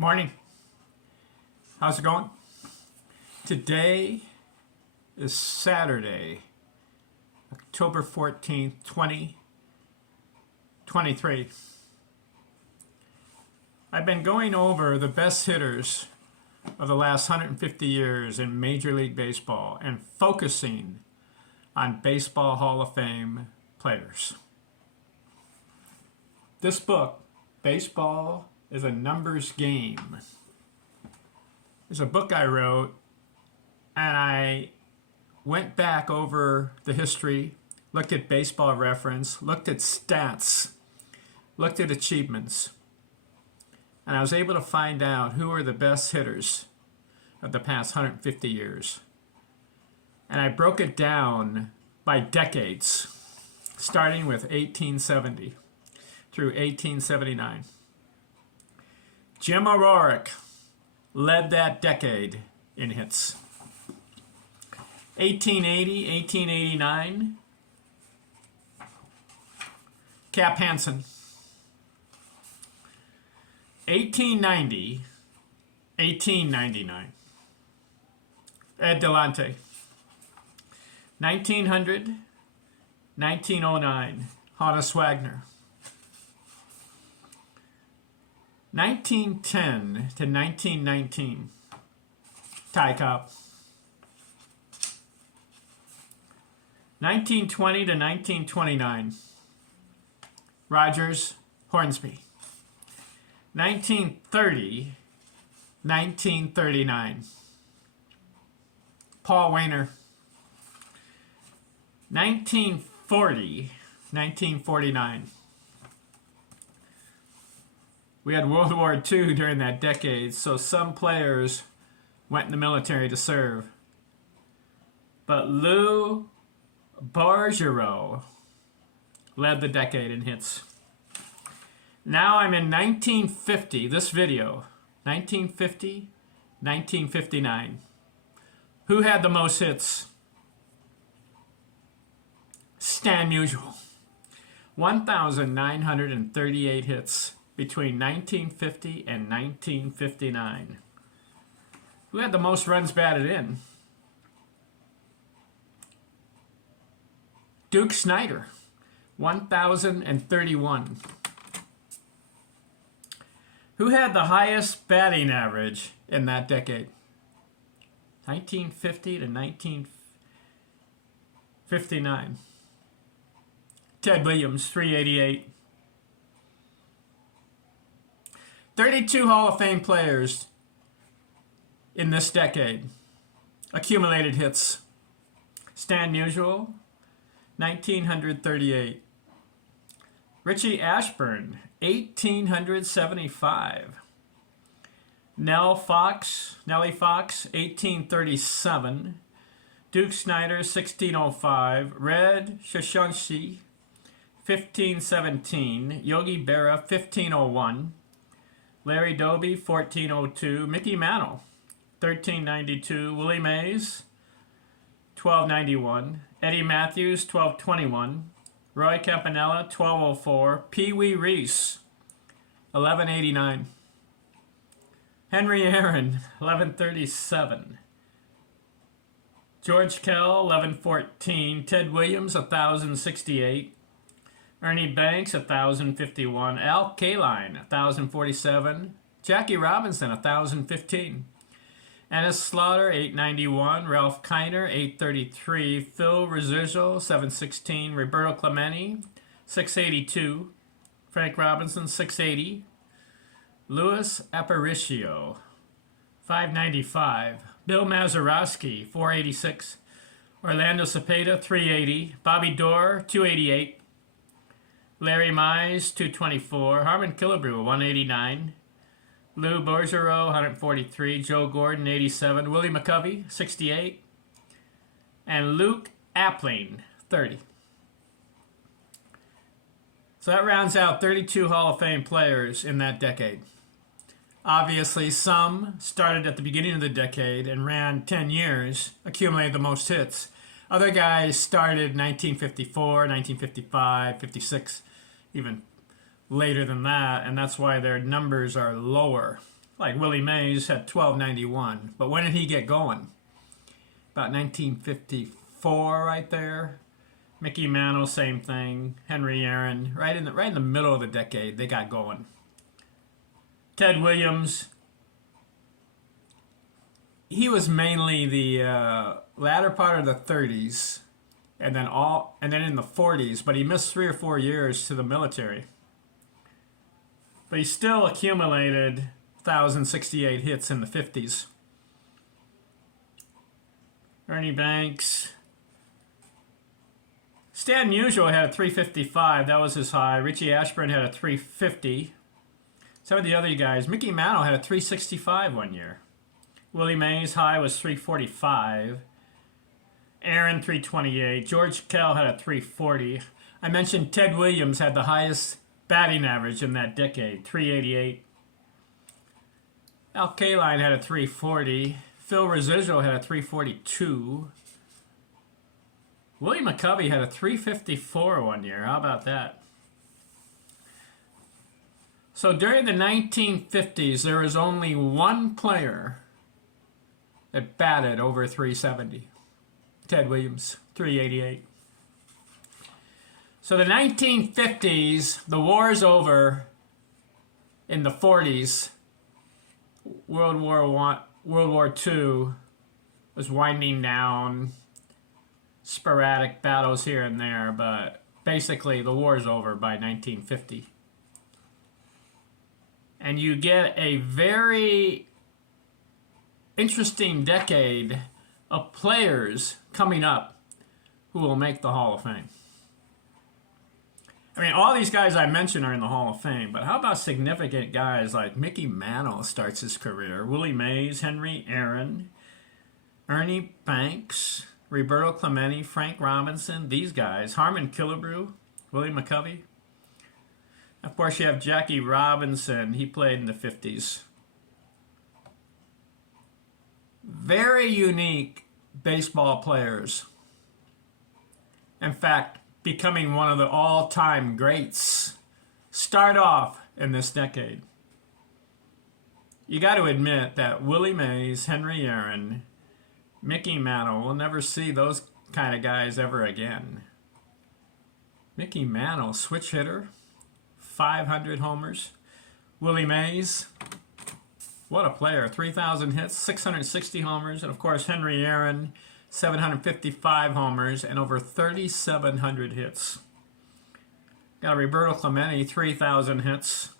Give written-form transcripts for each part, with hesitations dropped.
Morning. How's it going? Today is Saturday, October 14th, 2023. I've been going over the best hitters of the last 150 years in Major League Baseball and focusing on Baseball Hall of Fame players. This book, Baseball is a Numbers Game, is a book I wrote, and I went back over the history, looked at Baseball Reference, looked at stats, looked at achievements, and I was able to find out who are the best hitters of the past 150 years. And I broke it down by decades, starting with 1870 through 1879. Jim O'Rourke led that decade in hits. 1880, 1889, Cap Hansen. 1890, 1899, Ed Delante. 1900, 1909, Honus Wagner. 1910 to 1919, Ty Cobb. 1920 to 1929, Rogers Hornsby. 1930, 1939, Paul Waner. 1940, 1949. We had World War II during that decade, so some players went in the military to serve. But Lou Bargero led the decade in hits. Now I'm in 1950, this video, 1950, 1959. Who had the most hits? Stan Musial. 1,938 hits between 1950 and 1959. Who had the most runs batted in? Duke Snider, 1,031. Who had the highest batting average in that decade? 1950 to 1959. Ted Williams, 388. 32 Hall of Fame players in this decade. Accumulated hits. Stan Musial, 1,938. Richie Ashburn, 1,875. Nellie Fox, 1837. Duke Snider, 1605. Red Shoshansky, 1517. Yogi Berra, 1501. Larry Doby, 1402. Mickey Mantle, 1392. Willie Mays, 1291. Eddie Matthews, 1221. Roy Campanella, 1204. Pee Wee Reese, 1189. Henry Aaron, 1137. George Kell, 1114. Ted Williams, 1068. Ernie Banks, 1,051. Al Kaline, 1,047. Jackie Robinson, 1,015. Ennis Slaughter, 891. Ralph Kiner, 833. Phil Rizzuto, 716. Roberto Clemente, 682. Frank Robinson, 680. Louis Aparicio, 595. Bill Mazeroski, 486. Orlando Cepeda, 380. Bobby Doerr, 288. Larry Mize, 224. Harmon Killebrew, 189. Lou Bergeron, 143. Joe Gordon, 87. Willie McCovey, 68. And Luke Appling, 30. So that rounds out 32 Hall of Fame players in that decade. Obviously, some started at the beginning of the decade and ran 10 years, accumulated the most hits. Other guys started 1954, 1955, 56, even later than that, and that's why their numbers are lower. Like Willie Mays had 1291. But when did he get going? About 1954 right there. Mickey Mantle, same thing. Henry Aaron, right in the middle of the decade, they got going. Ted Williams, he was mainly the latter part of the 30s, and then in the 40s, but he missed 3 or 4 years to the military. But he still accumulated 1,068 hits in the 50s. Ernie Banks. Stan Musial had a 355. That was his high. Richie Ashburn had a 350. Some of the other guys. Mickey Mantle had a 365 one year. Willie Mays' high was 345. Aaron, 328. George Kell had a 340. I mentioned Ted Williams had the highest batting average in that decade, 388. Al Kaline had a 340. Phil Residual had a 342. Willie McCovey had a 354 one year. How about that? So during the 1950s, there was only one player that batted over 370. Ted Williams, 388. So the 1950s, the war's over. In the 40s, World War II was winding down. Sporadic battles here and there, but basically the war's over by 1950. And you get a very interesting decade of players coming up who will make the Hall of Fame. I mean, all these guys I mentioned are in the Hall of Fame, but how about significant guys like Mickey Mantle starts his career, Willie Mays, Henry Aaron, Ernie Banks, Roberto Clemente, Frank Robinson, these guys, Harmon Killebrew, Willie McCovey. Of course, you have Jackie Robinson. He played in the 50s. Very unique baseball players. In fact, becoming one of the all-time greats. Start off in this decade. You got to admit that Willie Mays, Henry Aaron, Mickey Mantle, we'll never see those kind of guys ever again. Mickey Mantle, switch hitter, 500 homers. Willie Mays, what a player, 3,000 hits, 660 homers. And of course, Henry Aaron, 755 homers and over 3,700 hits. Got Roberto Clemente, 3,000 hits.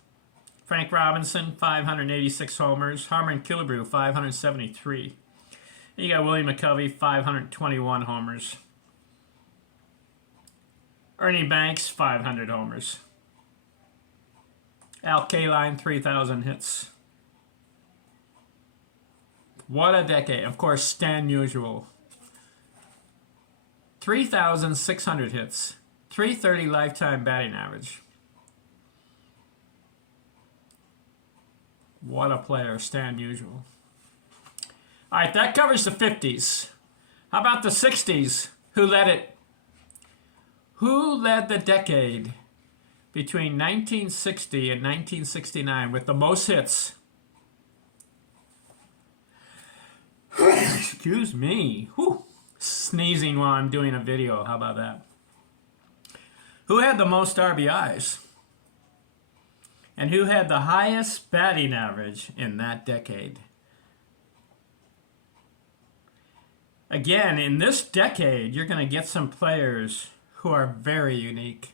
Frank Robinson, 586 homers. Harmon Killebrew, 573. And you got Willie McCovey, 521 homers. Ernie Banks, 500 homers. Al Kaline, 3,000 hits. What a decade. Of course, Stan Musial, 3,600 hits, 330 lifetime batting average. What a player, Stan Musial. All right, that covers the 50s. How about the 60s? Who led it? Who led the decade between 1960 and 1969 with the most hits? Excuse me. Whew. Sneezing while I'm doing a video. How about that? Who had the most RBIs? And who had the highest batting average in that decade? Again, in this decade, you're going to get some players who are very unique.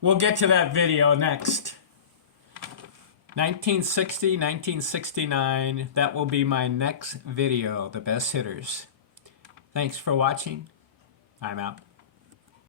We'll get to that video next. 1960, 1969, that will be my next video, the best hitters. Thanks for watching. I'm out.